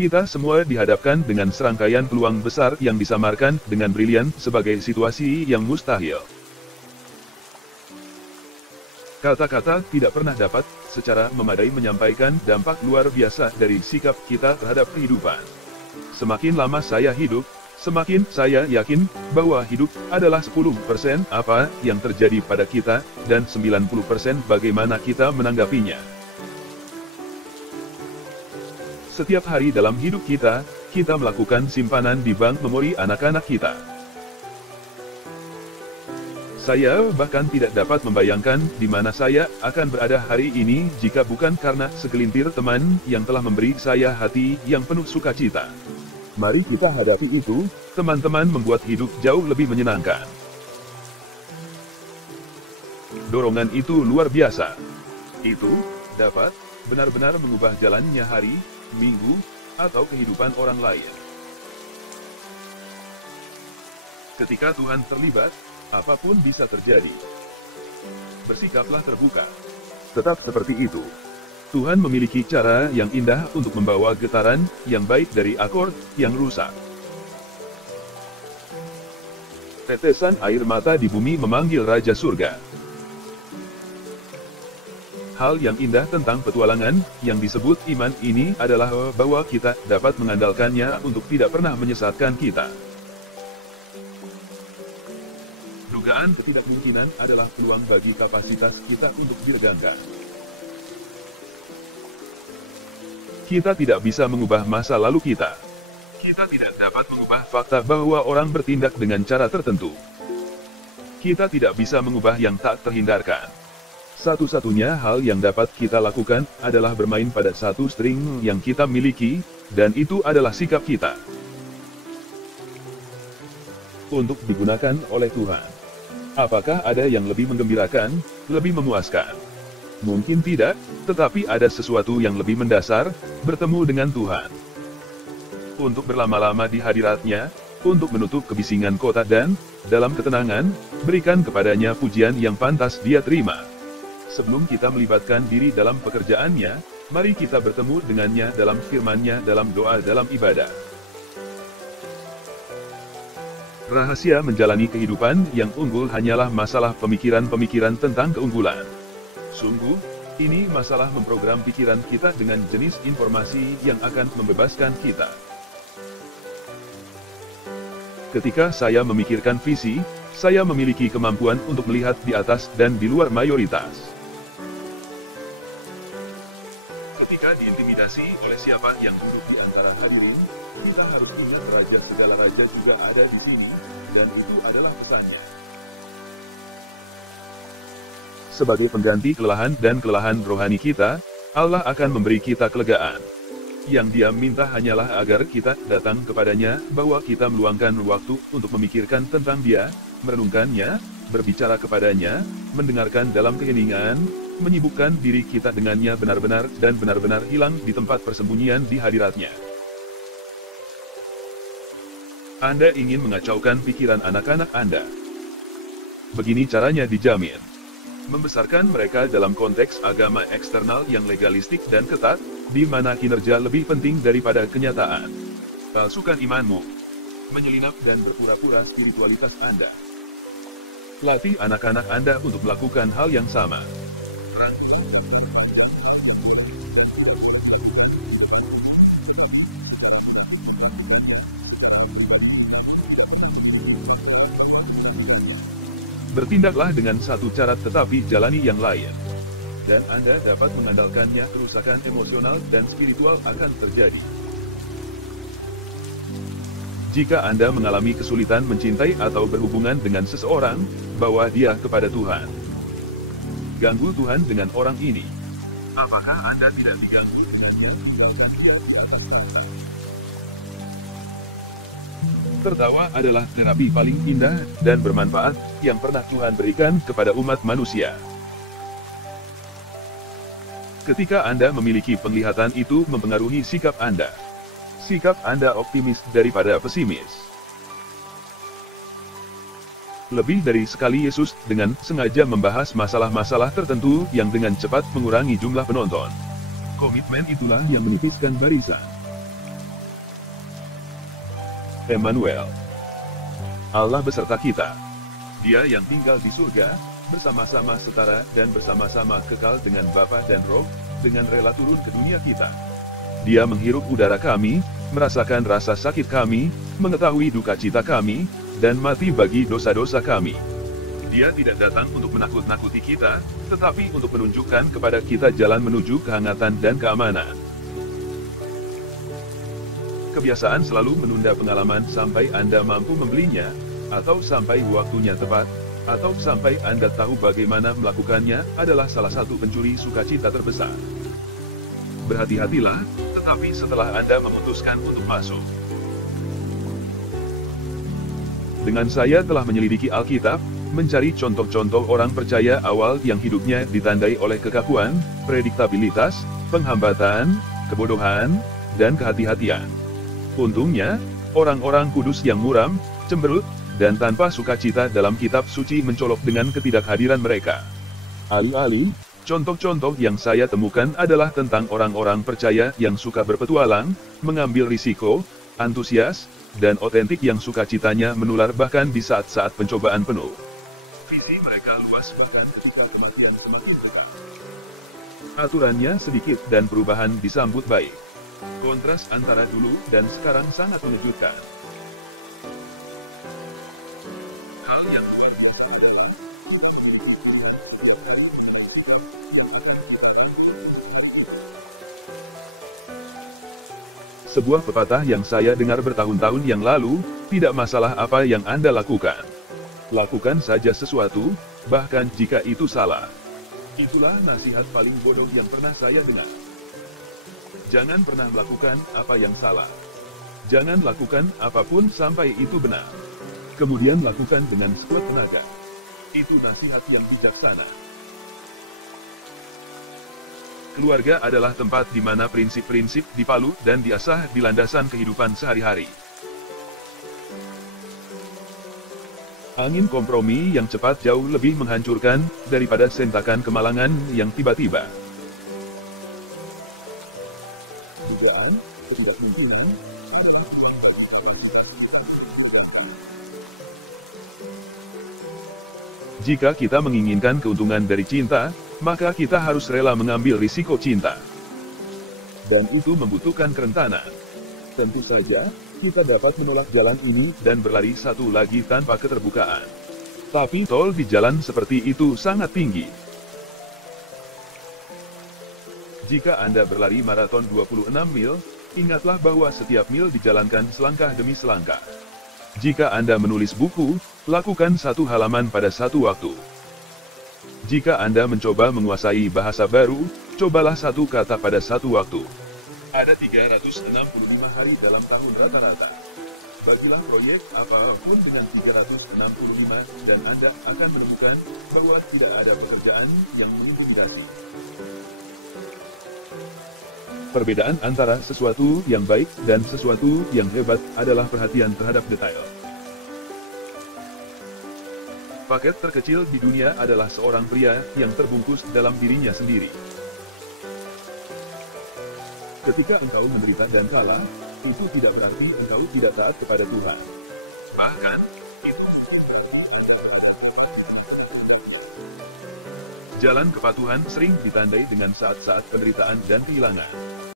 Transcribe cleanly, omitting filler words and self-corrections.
Kita semua dihadapkan dengan serangkaian peluang besar yang disamarkan dengan brilian sebagai situasi yang mustahil. Kata-kata tidak pernah dapat secara memadai menyampaikan dampak luar biasa dari sikap kita terhadap kehidupan. Semakin lama saya hidup, semakin saya yakin bahwa hidup adalah 10% apa yang terjadi pada kita, dan 90% bagaimana kita menanggapinya. Setiap hari dalam hidup kita melakukan simpanan di bank memori anak-anak kita. Saya bahkan tidak dapat membayangkan di mana saya akan berada hari ini jika bukan karena segelintir teman yang telah memberi saya hati yang penuh sukacita. Mari kita hadapi itu, teman-teman, membuat hidup jauh lebih menyenangkan. Dorongan itu luar biasa. Itu dapat benar-benar mengubah jalannya hari, minggu, atau kehidupan orang lain. Ketika Tuhan terlibat, apapun bisa terjadi. Bersikaplah terbuka. Tetap seperti itu. Tuhan memiliki cara yang indah untuk membawa getaran yang baik dari akord yang rusak. Tetesan air mata di bumi memanggil Raja Surga. Hal yang indah tentang petualangan yang disebut iman ini adalah bahwa kita dapat mengandalkannya untuk tidak pernah menyesatkan kita. Dugaan ketidakmungkinan adalah peluang bagi kapasitas kita untuk diregangkan. Kita tidak bisa mengubah masa lalu kita. Kita tidak dapat mengubah fakta bahwa orang bertindak dengan cara tertentu. Kita tidak bisa mengubah yang tak terhindarkan. Satu-satunya hal yang dapat kita lakukan adalah bermain pada satu string yang kita miliki, dan itu adalah sikap kita. Untuk digunakan oleh Tuhan. Apakah ada yang lebih menggembirakan, lebih memuaskan? Mungkin tidak, tetapi ada sesuatu yang lebih mendasar, bertemu dengan Tuhan. Untuk berlama-lama di hadirat-Nya, untuk menutup kebisingan kota dan, dalam ketenangan, berikan kepadanya pujian yang pantas Dia terima. Sebelum kita melibatkan diri dalam pekerjaannya, mari kita bertemu dengannya dalam firman-Nya, dalam doa, dalam ibadah. Rahasia menjalani kehidupan yang unggul hanyalah masalah pemikiran-pemikiran tentang keunggulan. Sungguh, ini masalah memprogram pikiran kita dengan jenis informasi yang akan membebaskan kita. Ketika saya memikirkan visi, saya memiliki kemampuan untuk melihat di atas dan di luar mayoritas. Ketika diintimidasi oleh siapa yang duduk di antara hadirin, kita harus ingat Raja segala raja juga ada di sini, dan itu adalah pesannya. Sebagai pengganti kelelahan dan kelelahan rohani kita, Allah akan memberi kita kelegaan. Yang Dia minta hanyalah agar kita datang kepadanya, bahwa kita meluangkan waktu untuk memikirkan tentang Dia, merenungkannya, berbicara kepadanya, mendengarkan dalam keheningan, menyibukkan diri kita dengannya benar-benar dan benar-benar hilang di tempat persembunyian di hadirat-Nya. Anda ingin mengacaukan pikiran anak-anak Anda. Begini caranya dijamin. Membesarkan mereka dalam konteks agama eksternal yang legalistik dan ketat, di mana kinerja lebih penting daripada kenyataan. Palsukan imanmu. Menyelinap dan berpura-pura spiritualitas Anda. Latih anak-anak Anda untuk melakukan hal yang sama. Bertindaklah dengan satu cara tetapi jalani yang lain. Dan Anda dapat mengandalkannya, kerusakan emosional dan spiritual akan terjadi. Jika Anda mengalami kesulitan mencintai atau berhubungan dengan seseorang, bawa dia kepada Tuhan. Ganggu Tuhan dengan orang ini. Apakah Anda tidak diganggu dengannya, tinggalkan dia di atas tahta? Tertawa adalah terapi paling indah dan bermanfaat yang pernah Tuhan berikan kepada umat manusia. Ketika Anda memiliki penglihatan itu mempengaruhi sikap Anda. Sikap Anda optimis daripada pesimis. Lebih dari sekali Yesus dengan sengaja membahas masalah-masalah tertentu yang dengan cepat mengurangi jumlah penonton. Komitmen itulah yang menipiskan barisan. Emmanuel. Allah beserta kita. Dia yang tinggal di surga, bersama-sama setara dan bersama-sama kekal dengan Bapa dan Roh, dengan rela turun ke dunia kita. Dia menghirup udara kami, merasakan rasa sakit kami, mengetahui duka cita kami, dan mati bagi dosa-dosa kami. Dia tidak datang untuk menakut-nakuti kita, tetapi untuk menunjukkan kepada kita jalan menuju kehangatan dan keamanan. Kebiasaan selalu menunda pengalaman sampai Anda mampu membelinya, atau sampai waktunya tepat, atau sampai Anda tahu bagaimana melakukannya, adalah salah satu pencuri sukacita terbesar. Berhati-hatilah, tetapi setelah Anda memutuskan untuk masuk. Dengan saya telah menyelidiki Alkitab, mencari contoh-contoh orang percaya awal yang hidupnya ditandai oleh kekakuan, prediktabilitas, penghambatan, kebodohan, dan kehati-hatian. Untungnya, orang-orang kudus yang muram, cemberut, dan tanpa sukacita dalam kitab suci mencolok dengan ketidakhadiran mereka. Alih-alih, contoh-contoh yang saya temukan adalah tentang orang-orang percaya yang suka berpetualang, mengambil risiko, antusias, dan otentik yang sukacitanya menular bahkan di saat-saat pencobaan penuh. Visi mereka luas bahkan ketika kematian semakin dekat. Aturannya sedikit dan perubahan disambut baik. Kontras antara dulu dan sekarang sangat mengejutkan. Hal yang sebuah pepatah yang saya dengar bertahun-tahun yang lalu, tidak masalah apa yang Anda lakukan. Lakukan saja sesuatu, bahkan jika itu salah. Itulah nasihat paling bodoh yang pernah saya dengar. Jangan pernah melakukan apa yang salah. Jangan lakukan apapun sampai itu benar. Kemudian lakukan dengan sekuat tenaga. Itu nasihat yang bijaksana. Keluarga adalah tempat di mana prinsip-prinsip dipalu dan diasah di landasan kehidupan sehari-hari. Angin kompromi yang cepat jauh lebih menghancurkan daripada sentakan kemalangan yang tiba-tiba. Dugaan, ketidakmungkinan. Jika kita menginginkan keuntungan dari cinta, maka kita harus rela mengambil risiko cinta. Dan itu membutuhkan kerentanan. Tentu saja, kita dapat menolak jalan ini dan berlari satu lagi tanpa keterbukaan. Tapi tol di jalan seperti itu sangat tinggi. Jika Anda berlari maraton 26 mil, ingatlah bahwa setiap mil dijalankan selangkah demi selangkah. Jika Anda menulis buku, lakukan satu halaman pada satu waktu. Jika Anda mencoba menguasai bahasa baru, cobalah satu kata pada satu waktu. Ada 365 hari dalam tahun rata-rata. Bagilah proyek apapun dengan 365 dan Anda akan menemukan bahwa tidak ada pekerjaan yang mengintimidasi. Perbedaan antara sesuatu yang baik dan sesuatu yang hebat adalah perhatian terhadap detail. Paket terkecil di dunia adalah seorang pria yang terbungkus dalam dirinya sendiri. Ketika engkau menderita dan kalah, itu tidak berarti engkau tidak taat kepada Tuhan. Bahkan, itu. Jalan kepatuhan sering ditandai dengan saat-saat penderitaan dan kehilangan.